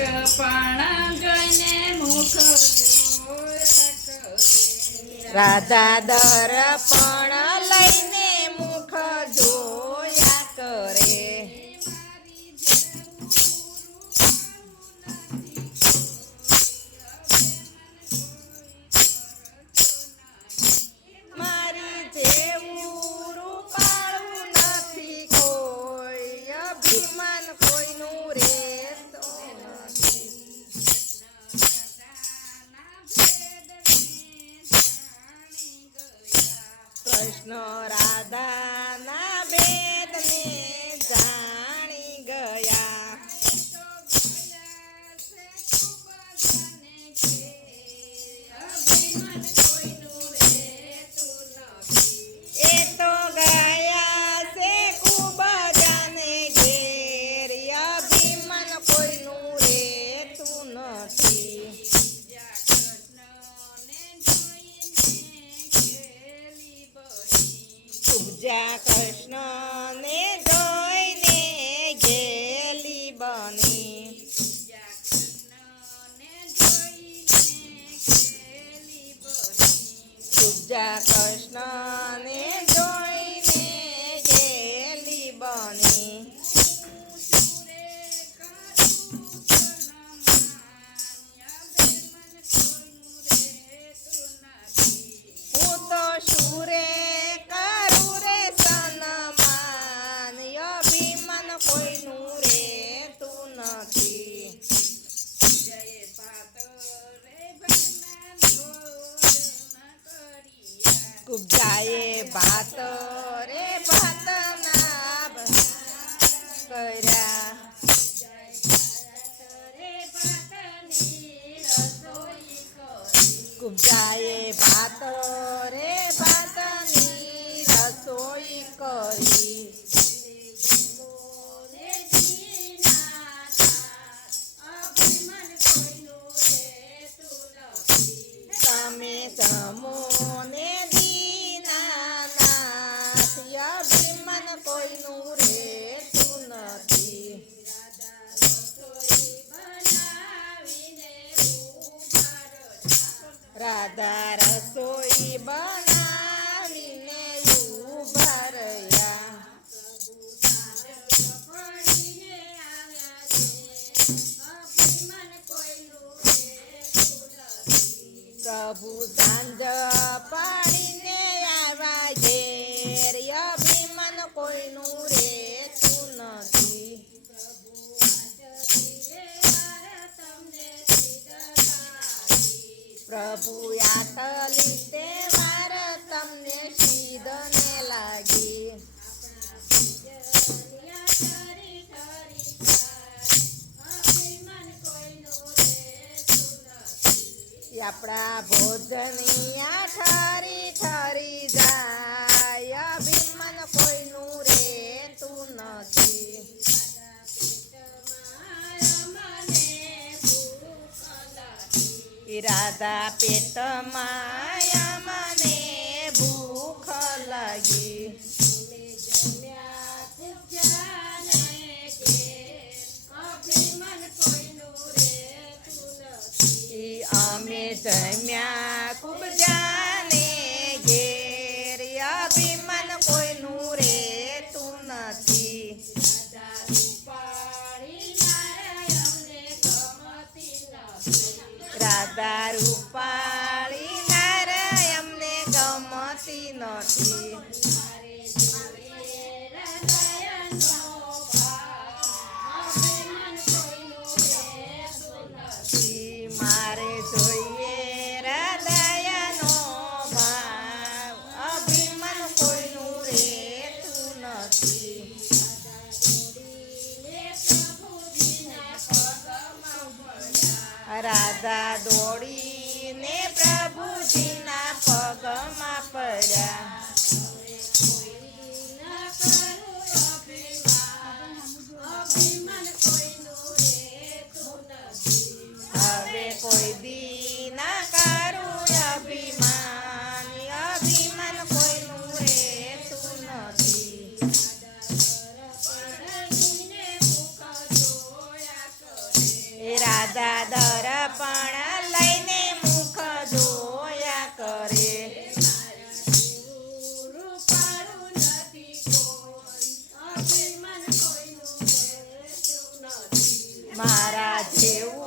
દર્પણ જોઈને મુખ રાધા દર્પણ લઈને મુખ જોયા કરે મારી જેવું રૂપાળું નથી કોઈ અભિમાન કોઈનું રેતો નથી કૃષ્ણ રાધાના ભેદને જાણી ગયા એ તો ગયા છે ખૂબ જાને ઘેર અભિમાન કોઈનું રેતું નથી ઉપજા કૃષ્ણને જોઈને ગેલી બની ઉપજા કૃષ્ણને જોઈને ગેલી બની હું તો સુરે કોઈનું રેતું નથી કુબજાએ ભાત રે ભાત ના કર્યા કુબજાએ ભાત રે ભાતની રસોઈ કરી તમે તમોને દીનાનાથ અભિમાન કોઈનું રેતું નથી રાધા રસોઈ બનાવીને ઊભા રહ્યા પ્રભુ સાંજ પાડીને આવ્યા ઘેર અભિમાન કોઈનું રેતું નથી પ્રભુ આટલી તહેવાર તમને સીધને લાગી આપણા ભોજનિયા ઠરી ઠરી જાય અભિમાન કોઈનું રેતું નથી રાધા પેટમાં મને ભૂખ લાગી અમે જમ્યા ખૂબ જાને ઘેર અભિમાન કોઈનું રેતું નથી રાધા રૂપાળી નારાય અમને ગમતી નથી મારે જોઈએ હૃદયનો ભાવ અભિમાન કોઈનું રેતું નથી રાધા દોડીને પ્રભુજીના પગમાં પડ્યા હવે કોઈ દી ના કરું અભિમાન અભિમાન કોઈનું રેતું નથી રાધા બધા દર્પણ લઈને મુખ જોયા કરે રૂપાળું નથી કોઈ અભિમાન કોઈનું રહેતું નથી મારા જેવું